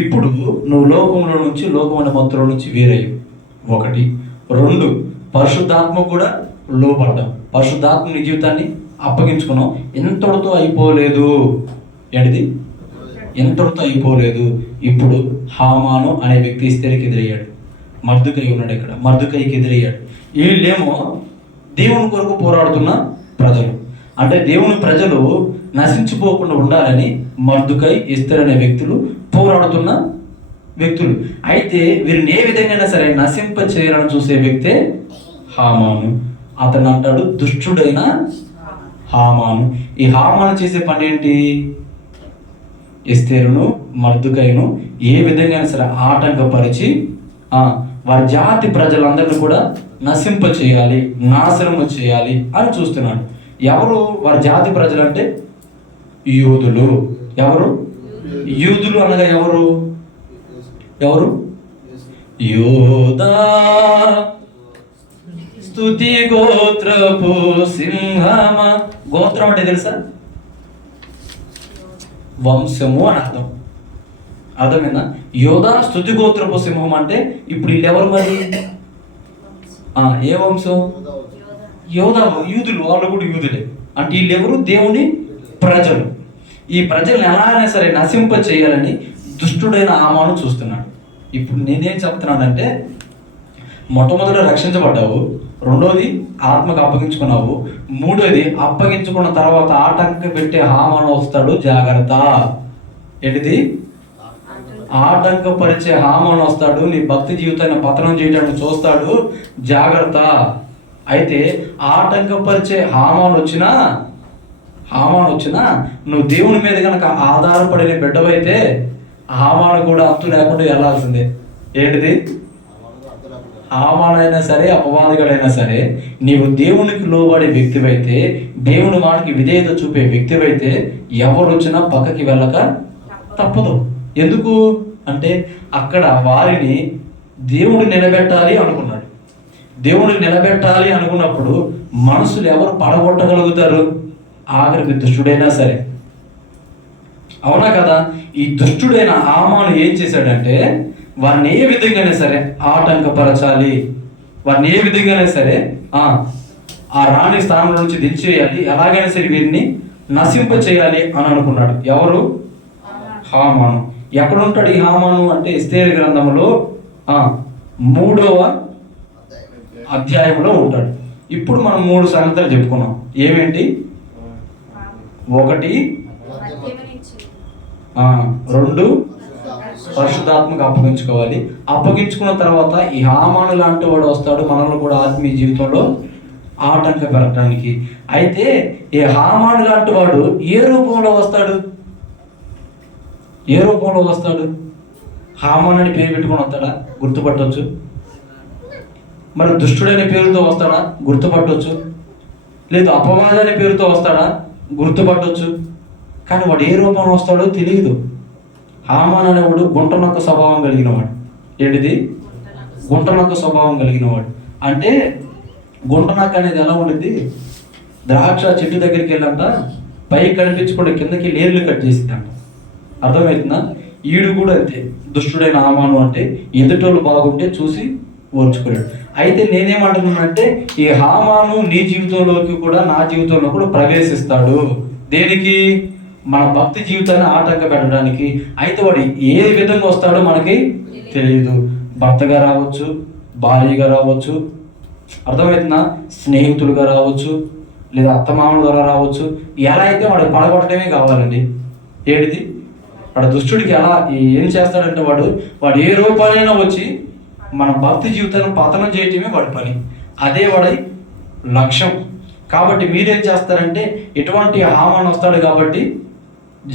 ఇప్పుడు నువ్వు లోకంలో నుంచి, లోకమైన మత్తులో నుంచి వేరయ్యి. 1. 2, పరిశుద్ధాత్మ కూడా లోపడ్డాం. పరిశుద్ధాత్మ నీ జీవితాన్ని అప్పగించుకున్నాం. ఎంతటితో అయిపోలేదు. ఏంటిది? ఎంతటితో అయిపోలేదు. ఇప్పుడు హామాను అనే వ్యక్తి ఎస్తేరుకి ఎదురయ్యాడు. మర్దుకై ఉన్నాడు ఇక్కడ, మర్దుకైకి ఎదురయ్యాడు. వీళ్ళేమో దేవుని కొరకు పోరాడుతున్న ప్రజలు. అంటే దేవుని ప్రజలు నశించిపోకుండా ఉండాలని మర్దుకై, ఎస్తేరు అనే వ్యక్తులు పోరాడుతున్న వ్యక్తులు. అయితే వీరిని ఏ విధంగా సరే నశింప చేయాలని చూసే వ్యక్తే హామాను. అతను అంటాడు దుష్టుడైన హామాను. ఈ హామాను చేసే పని ఏంటి? ఎస్తేరును, మర్దుకైను ఏ విధంగా సరే ఆటంకపరిచి వారి జాతి ప్రజలందరినీ కూడా నశింప చేయాలి, నాశనము చేయాలి అని చూస్తున్నాడు. ఎవరు వారి జాతి ప్రజలు అంటే? యూదులు. ఎవరు? యూదులు అనగా ఎవరు? ఎవరు? యోదా స్తుతి గోత్రపు సింహమ. గోత్రం అంటే తెలుసా? వంశము అని అర్థం. అర్థమైందా? యోధా స్తుతి గోత్రపు సింహం అంటే ఇప్పుడు వీళ్ళెవరు మరి? ఏ వంశం? యోధా. యూదులు. వాళ్ళు కూడా యూదులే. అంటే వీళ్ళెవరు? దేవుని ప్రజలు. ఈ ప్రజల్ని ఎలా అయినా సరే నశింప చేయాలని దుష్టుడైన హామాను చూస్తున్నాడు. ఇప్పుడు నేనేం చెప్తున్నానంటే, మొట్టమొదట రక్షించబడ్డావు, 2వది ఆత్మకు అప్పగించుకున్నావు, 3వది అప్పగించుకున్న తర్వాత ఆటంక పెట్టే హామాను వస్తాడు, జాగ్రత్త. ఏంటిది? ఆటంకపరిచే హామాను వస్తాడు, నీ భక్తి జీవితాన్ని పతనం చేయడానికి చూస్తాడు, జాగ్రత్త. అయితే ఆటంకపరిచే హామాను వచ్చినా నువ్వు దేవుని మీద కనుక ఆధారపడిన బిడ్డవైతే హామాను కూడా అంతు లేకుండా వెళ్ళాల్సిందే. ఏంటిది? హామానైనా సరే, అపవాదిగాడైనా సరే, నీవు దేవునికి లోబడే వ్యక్తివైతే, దేవుని మాటకి విధేయత చూపే వ్యక్తివైతే ఎవరు వచ్చినా పక్కకి వెళ్ళక తప్పదు. ఎందుకు అంటే అక్కడ వారిని దేవుడు నిలబెట్టాలి అనుకున్నాడు. దేవుడు నిలబెట్టాలి అనుకున్నప్పుడు మనుషులు ఎవరు పడగొట్టగలుగుతారు? ఆఖరికి దుష్టుడైనా సరే. అవునా కదా? ఈ దుష్టుడైన హామాను ఏం చేశాడంటే, వారిని ఏ విధంగానే సరే ఆటంకపరచాలి, వారిని ఏ విధంగానే సరే ఆ రాణి స్థానంలో నుంచి దించేయాలి, ఎలాగైనా సరే వీరిని నశింప చేయాలి అని అనుకున్నాడు. ఎవరు? హామాను. ఎక్కడుంటాడు ఈ హామాను అంటే ఎస్తేరు గ్రంథంలో 3వ అధ్యాయంలో ఉంటాడు. ఇప్పుడు మనం 3 సంగతులు చెప్పుకున్నాం. ఏమేంటి? 1, 2 పరిశుద్ధాత్మకు అప్పగించుకోవాలి. అప్పగించుకున్న తర్వాత ఈ హామాను లాంటి వాడు వస్తాడు మనల్ని కూడా ఆత్మీయ జీవితంలో ఆటంక పెట్టడానికి. అయితే ఈ హామాను లాంటి వాడు ఏ రూపంలో వస్తాడు? ఏ రూపంలో వస్తాడు? హామాను అని పేరు పెట్టుకొని వస్తాడా? గుర్తుపట్టవచ్చు. మరి దుష్టుడైన పేరుతో వస్తాడా? గుర్తుపట్టవచ్చు. లేదు అపవాదనే పేరుతో వస్తాడా? గుర్తుపట్టవచ్చు. కానీ వాడు ఏ రూపంలో వస్తాడో తెలియదు. హామాను అనేవాడు గుంటనొక్క స్వభావం కలిగిన వాడు. ఏంటిది? గుంటనొక్క స్వభావం కలిగిన వాడు. అంటే గుంటనొక్క అనేది ఎలా ఉండిద్ది? ద్రాక్ష చెట్టు దగ్గరికి వెళ్ళంట, పైకి కనిపించకుండా కిందకి లేర్లు కట్ చేసిందంట. అర్థమవుతుందా? ఈడు కూడా అంతే. దుష్టుడైన హామాను అంటే ఎదుటోళ్ళు బాగుంటే చూసి ఓర్చుకున్నాడు. అయితే నేనేమంటున్నానంటే, ఈ హామాను నీ జీవితంలోకి కూడా నా జీవితంలో కూడా ప్రవేశిస్తాడు. దేనికి? మన భక్తి జీవితాన్ని ఆటంక పెట్టడానికి. అయితే వాడు ఏ విధంగా వస్తాడో మనకి తెలియదు. భర్తగా రావచ్చు, భార్యగా రావచ్చు, అర్థమవుతుందా? స్నేహితులుగా రావచ్చు, లేదా అత్తమామల ద్వారా రావచ్చు. ఎలా అయితే వాడు పడగొట్టడమే కావాలండి. ఏంటిది? వాడు దుష్టుడికి ఎలా ఏం చేస్తాడంటే వాడు ఏ రూపాయలైనా వచ్చి మన భక్తి జీవితాన్ని పతనం చేయటమే వాడి పని. అదే వాడి లక్ష్యం. కాబట్టి మీరేం చేస్తారంటే, ఎటువంటి హామాను వస్తాడు కాబట్టి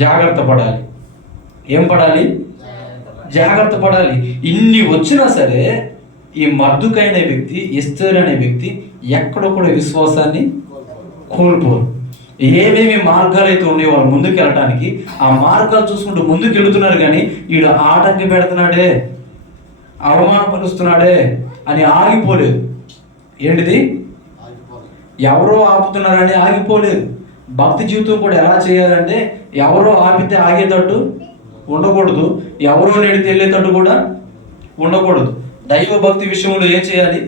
జాగ్రత్త పడాలి. ఏం పడాలి? జాగ్రత్త పడాలి. ఇన్ని వచ్చినా సరే ఈ మర్దుకైన వ్యక్తి, ఎస్తేరు అనే వ్యక్తి ఎక్కడొక్కడ విశ్వాసాన్ని కోల్పోరు. ఏమేమి మార్గాలు అయితే ఉండేవాళ్ళు ముందుకు వెళ్ళటానికి, ఆ మార్గాలు చూసుకుంటూ ముందుకు వెళుతున్నారు. కానీ వీడు ఆటంకి పెడుతున్నాడే, అవమానపరుస్తున్నాడే అని ఆగిపోలేదు. ఏంటిది? ఎవరో ఆపుతున్నారని ఆగిపోలేదు. భక్తి జీవితం కూడా ఎలా చేయాలంటే, ఎవరో ఆపితే ఆగేటట్టు ఉండకూడదు. ఎవరో నేడు తెలియటట్టు కూడా ఉండకూడదు. దైవ భక్తి విషయంలో ఏం చేయాలి?